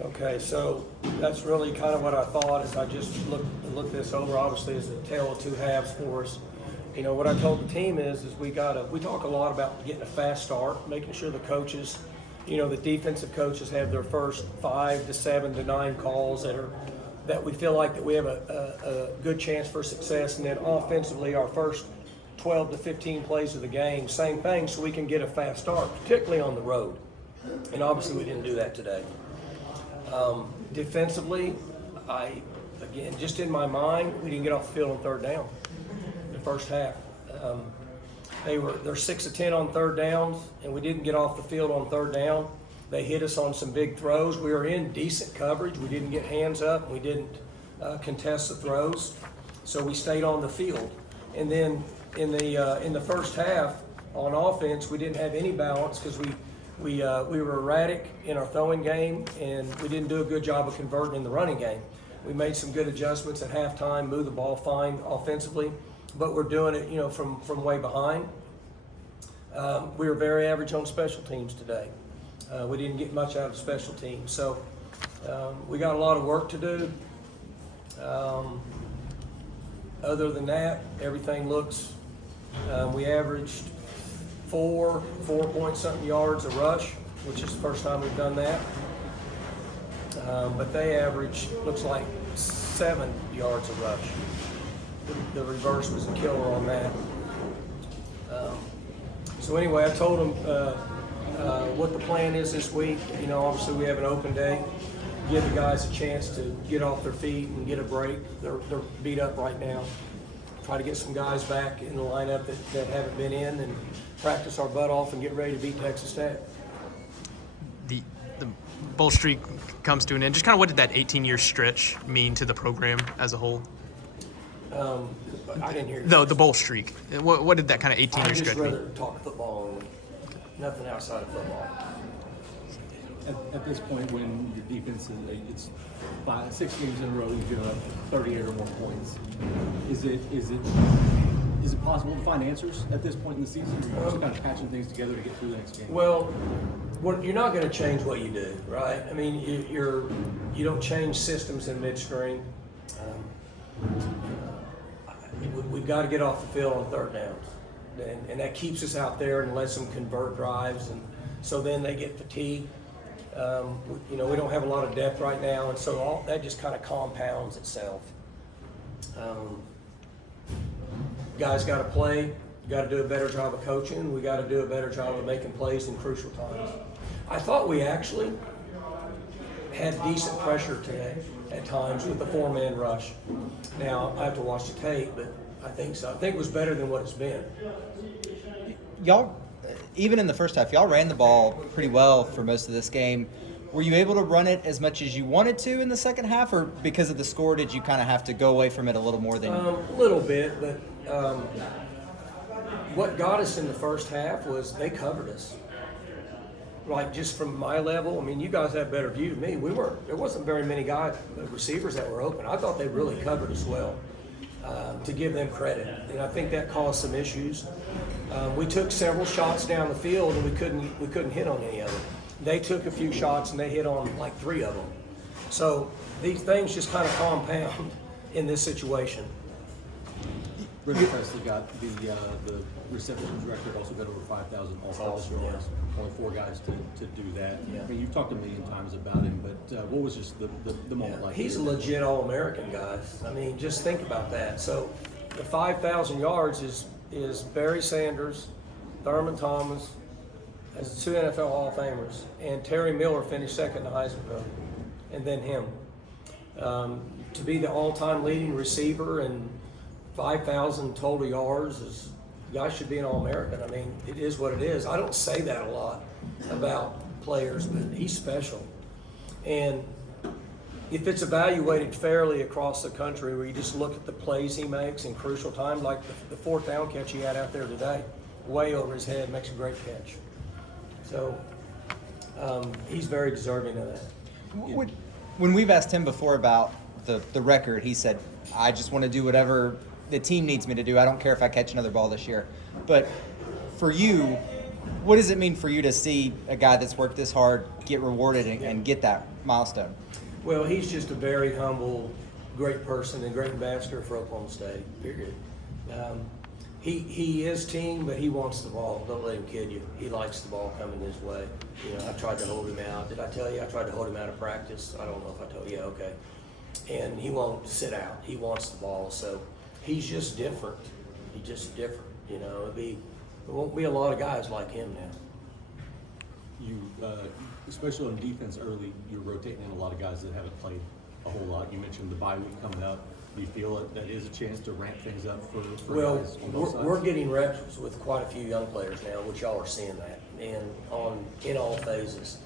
Okay, so that's really kind of what I thought as I just looked this over. Obviously, it's a tale of two halves for us. You know, what I told the team is we talk a lot about getting a fast start, making sure the coaches, the defensive coaches have their first 5 to 7 to 9 calls that we feel like that we have a good chance for success, and then offensively our first 12 to 15 plays of the game, same thing, so we can get a fast start, particularly on the road. And obviously we didn't do that today. Defensively, again, just in my mind, we didn't get off the field on third down in the first half. They're 6 of 10 on third downs, and we didn't get off the field on third down. They hit us on some big throws. We were in decent coverage. We didn't get hands up. We didn't contest the throws, so we stayed on the field. And then in the first half on offense, we didn't have any balance because we were erratic in our throwing game, and we didn't do a good job of converting in the running game. We made some good adjustments at halftime, moved the ball fine offensively, but we're doing it, from way behind. We were very average on special teams today. We didn't get much out of special teams, so we got a lot of work to do. Other than that, everything looks. We averaged 4 point something yards a rush, which is the first time we've done that. But they averaged, looks like 7 yards a rush. The reverse was a killer on that. So anyway, I told them what the plan is this week. Obviously we have an open day. Give the guys a chance to get off their feet and get a break. They're beat up right now. Try to get some guys back in the lineup that haven't been in and practice our butt off and get ready to beat Texas Tech. The bowl streak comes to an end. Just kind of what did that 18-year stretch mean to the program as a whole? I didn't hear you. The bowl streak. What did that kind of 18-year stretch mean? I'd just rather talk football only. Nothing outside of football. At this point, when your defense it's 6 games in a row, you've given up 38 or more points. Is it possible to find answers at this point in the season? Or are you just kind of patching things together to get through the next game? Well, you're not going to change what you do, right? I mean, you don't change systems in midstream. We've got to get off the field on third downs, and that keeps us out there and lets them convert drives, and so then they get fatigued. We don't have a lot of depth right now, and so all that just kind of compounds itself. Guys got to play. Got to do a better job of coaching. We got to do a better job of making plays in crucial times. I thought we actually had decent pressure today at times with the 4-man rush. Now, I have to watch the tape, but I think so. I think it was better than what it's been. Y'all, even in the first half, y'all ran the ball pretty well for most of this game. Were you able to run it as much as you wanted to in the second half, or because of the score, did you kind of have to go away from it a little more than A little bit, but what got us in the first half was they covered us. Like, just from my level, I mean, you guys have better view than me. There wasn't very many receivers that were open. I thought they really covered us well, to give them credit. And I think that caused some issues. We took several shots down the field, and we couldn't hit on any of them. They took a few shots, and they hit on like 3 of them. So these things just kind of compound in this situation. Ricky Presley got the receptions record, also got over 5,000 all-purpose yards. Only 4 guys to do that. Yeah. I mean, you've talked a million times about him, but what was just the moment like? He's a legit All-American, guys. I mean, just think about that. So the 5,000 yards is Barry Sanders, Thurman Thomas, as 2 NFL Hall of Famers, and Terry Miller finished second in the Heisman vote, and then him. To be the all-time leading receiver and 5,000 total yards guys should be an All-American. I mean, it is what it is. I don't say that a lot about players, but he's special. And if it's evaluated fairly across the country, where you just look at the plays he makes in crucial time, like the 4th down catch he had out there today, way over his head, makes a great catch. So he's very deserving of that. When we've asked him before about the record, he said, I just want to do whatever the team needs me to do. I don't care if I catch another ball this year. But for you, What does it mean for you to see a guy that's worked this hard get rewarded and get that milestone? Well, he's just a very humble, great person and great ambassador for Oklahoma State, period. He is team, but he wants the ball. Don't let him kid you. He likes the ball coming his way. You know, I tried to hold him out. Did I tell you I tried to hold him out of practice? I don't know if I told you. Yeah, okay. And he won't sit out. He wants the ball. So he's just different. He's just different. You know, there won't be a lot of guys like him now. You, especially on defense early, you're rotating in a lot of guys that haven't played a whole lot. You mentioned the bye week coming up. Do you feel that is a chance to ramp things up for guys on both sides? We're getting reps with quite a few young players now, which y'all are seeing that, and in all phases.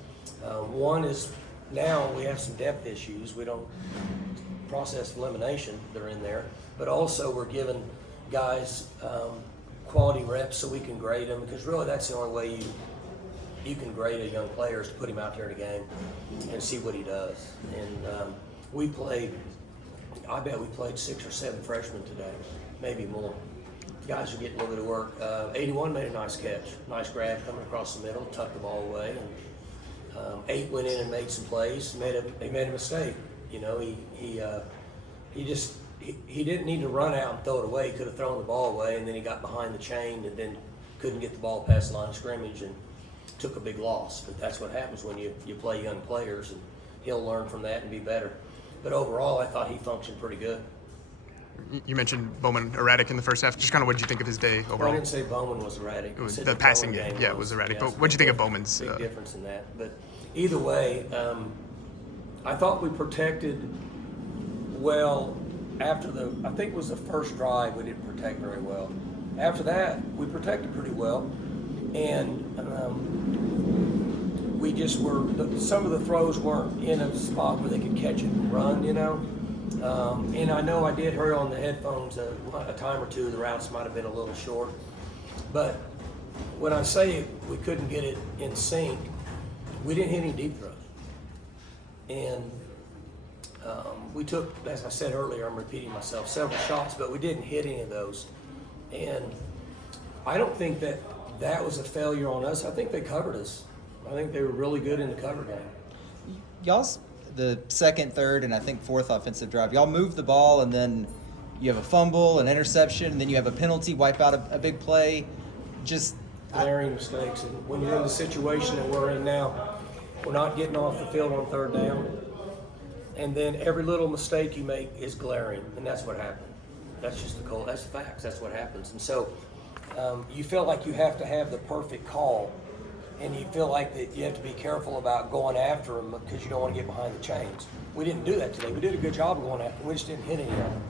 One is now we have some depth issues. We don't process elimination; they're in there, but also we're giving guys quality reps so we can grade them, because really that's the only way you can grade a young player is to put him out there in a game and see what he does. And we played. I bet we played 6 or 7 freshmen today, maybe more. Guys are getting a little bit of work. 81 made a nice catch, nice grab coming across the middle, tucked the ball away, and 8 went in and made some plays. He made a mistake. You know, he didn't need to run out and throw it away. He could have thrown the ball away, and then he got behind the chain and then couldn't get the ball past the line of scrimmage and took a big loss. But that's what happens when you play young players, and he'll learn from that and be better. But overall, I thought he functioned pretty good. You mentioned Bowman erratic in the first half. Just kind of what did you think of his day Well, overall? I didn't say Bowman was erratic. It was I said the passing Bowen game. Yeah, it was erratic. Yes, But what did you think of Bowman's? Big difference in that. But either way, I thought we protected well after I think it was the first drive we didn't protect very well. After that, we protected pretty well. And we just some of the throws weren't in a spot where they could catch it and run, you know. And I know I did hear on the headphones a time or two the routes might have been a little short. But when I say we couldn't get it in sync, we didn't hit any deep throws. And we took, as I said earlier, I'm repeating myself, several shots, but we didn't hit any of those. And I don't think that was a failure on us. I think they covered us. I think they were really good in the cover game. Y'all's the second, third, and I think fourth offensive drive. Y'all move the ball, and then you have a fumble, an interception, and then you have a penalty, wipe out a big play. Just Glaring mistakes. And when you're in the situation that we're in now, we're not getting off the field on third down. And then every little mistake you make is glaring, and that's what happened. That's just that's facts. That's what happens. And so you feel like you have to have the perfect call, and you feel like that you have to be careful about going after them because you don't want to get behind the chains. We didn't do that today. We did a good job of going after them. We just didn't hit any of them.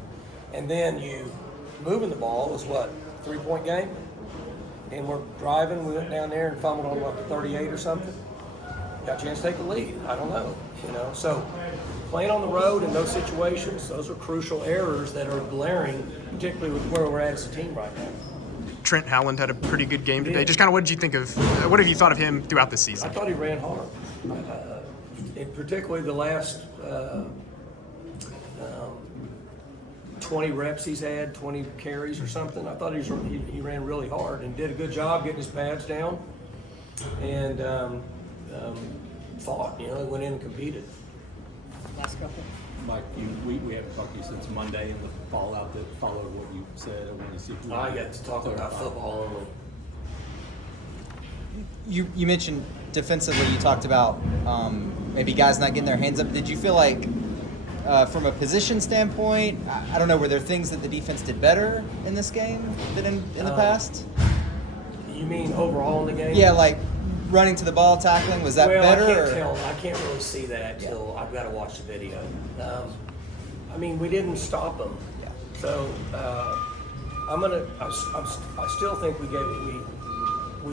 And then you moving the ball was what, 3-point game? And we're driving. We went down there and fumbled on what, the 38 or something. Got a chance to take the lead. I don't know, you know. So playing on the road in those situations, those are crucial errors that are glaring, particularly with where we're at as a team right now. Trent Howland had a pretty good game today. Just kind of what did you think of? What have you thought of him throughout the season? I thought he ran hard, and particularly the last 20 reps he's had, 20 carries or something. I thought he ran really hard and did a good job getting his pads down, and fought. You know, he went in and competed. Last couple. Mike, we haven't talked to you since Monday and the fallout that followed what you said. I wanted to see if you I got to talk about football only. you mentioned defensively, you talked about maybe guys not getting their hands up. Did you feel like from a position standpoint, I don't know, were there things that the defense did better in this game than in the past? You mean overall in the game? Yeah, like running to the ball, tackling, was that better? I can't tell. I can't really see that till I've got to watch the video. I mean, we didn't stop them. Yeah. So I still think we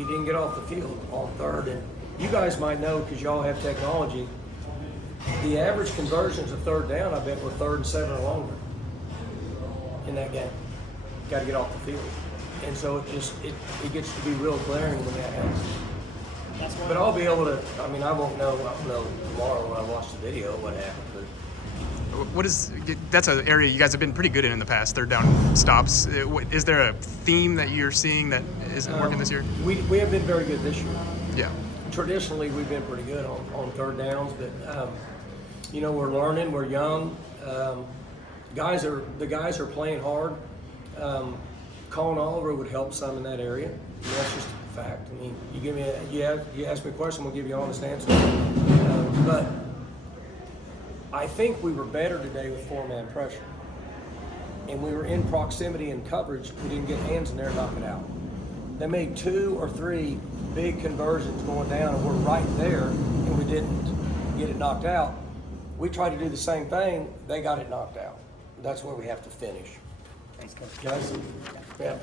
didn't get off the field on third. And you guys might know because y'all have technology. The average conversions of third down, I bet, were 3rd and 7 or longer in that game. Got to get off the field, and so it gets to be real glaring when that happens. But I'll be able to. I mean, I won't know. I'll know tomorrow when I watch the video what happened. But That's an area you guys have been pretty good in the past, third down stops. Is there a theme that you're seeing that isn't working this year? We have been very good this year. Yeah. Traditionally, we've been pretty good on third downs, but we're learning. We're young. The guys are playing hard. Colin Oliver would help some in that area. And that's just a fact. I mean, you ask me a question, we'll give you an honest answer. But I think we were better today with four-man pressure, and we were in proximity and coverage. We didn't get hands in there and knock it out. They made 2 or 3 big conversions going down, and we're right there, and we didn't get it knocked out. We tried to do the same thing. They got it knocked out. That's where we have to finish. Thanks, Coach. Guys? Yeah.